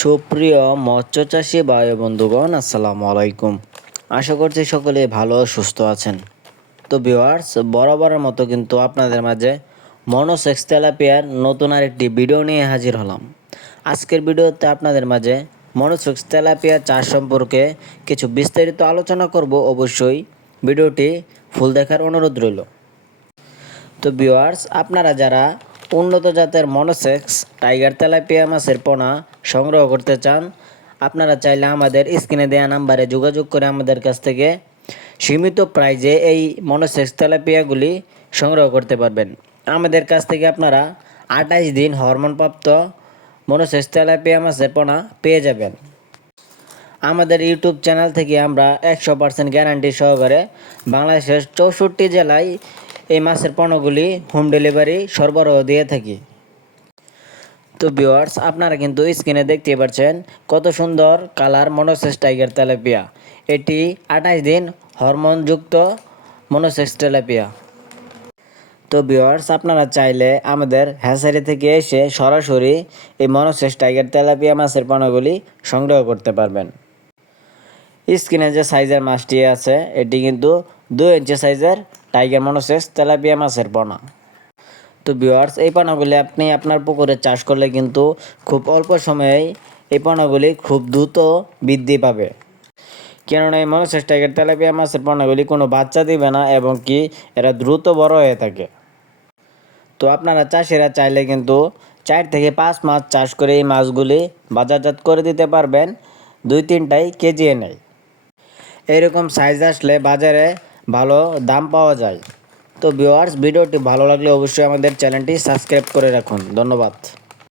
সুপ্রিয় মৎস্যচাষী ভাই বন্ধুগণ, আসসালামু আলাইকুম। আশা করছি সকলে ভালো ও সুস্থ আছেন। তো ভিউয়ার্স, বরাবরের মতো কিন্তু আপনাদের মাঝে মনোসেক্স তেলাপিয়ার নতুন আরেকটি ভিডিও নিয়ে হাজির হলাম। আজকের ভিডিওতে আপনাদের মাঝে মনোসেক্স তেলাপিয়া চাষ সম্পর্কে কিছু বিস্তারিত আলোচনা করব। অবশ্যই ভিডিওটি ফুল দেখার অনুরোধ রইল। তো ভিউয়ার্স, আপনারা যারা উন্নত জাতের মনোসেক্স টাইগার তেলাপিয়া মাছের পোনা সংগ্রহ করতে চান, আপনারা চাইলে আমাদের স্ক্রিনে দেওয়া নাম্বারে যোগাযোগ করে আমাদের কাছ থেকে সীমিত প্রাইজে এই মনোসেক্স তেলাপিয়াগুলি সংগ্রহ করতে পারবেন। আমাদের কাছ থেকে আপনারা 28 দিন হরমোনপ্রাপ্ত মনোসেক্স তেলাপিয়া মাছের পোনা পেয়ে যাবেন। আমাদের ইউটিউব চ্যানেল থেকে আমরা 100% গ্যারান্টি সহকারে বাংলাদেশের 64 জেলায় এই মাছের পণ্যগুলি হোম ডেলিভারি সরবরাহ দিয়ে থাকি। তো ভিউয়ার্স, আপনারা কিন্তু স্ক্রিনে দেখতে পাচ্ছেন কত সুন্দর কালার মনোসেক্স টাইগার তেলাপিয়া। এটি 28 দিন হরমোনযুক্ত মনোসেক্স তেলাপিয়া। তো ভিউয়ার্স, আপনারা চাইলে আমাদের হ্যাচারি থেকে এসে সরাসরি এই মনোসেক্স টাইগার তেলাপিয়া মাছের পণ্যগুলি সংগ্রহ করতে পারবেন। স্ক্রিনে যে সাইজের মাছটি আছে, এটি কিন্তু 2 ইঞ্চি সাইজের টাইগার মনোসেক্স তেলাপিয়া মাছের পোনা। তো ভিউয়ার্স, এই পোনাগুলি আপনি আপনার পুকুরে চাষ করলে কিন্তু খুব অল্প সময়েই এই পোনাগুলি খুব দ্রুত বৃদ্ধি পাবে। কেননা এই মনোসেক্স টাইগার তেলাপিয়া মাছের পোনাগুলি কোনো বাচ্চা দিবে না এবং কি এরা দ্রুত বড় হয়ে থাকে। তো আপনারা চাষিরা চাইলে কিন্তু 4 থেকে 5 মাস চাষ করে এই মাছগুলি বাজারজাত করে দিতে পারবেন 2-3টাই কেজি এনে। এরকম সাইজ আসলে বাজারে ভালো দাম পাওয়া যায়। তো ভিউয়ার্স, ভিডিওটি ভালো লাগলে অবশ্যই আমাদের চ্যানেলটি সাবস্ক্রাইব করে রাখুন। ধন্যবাদ।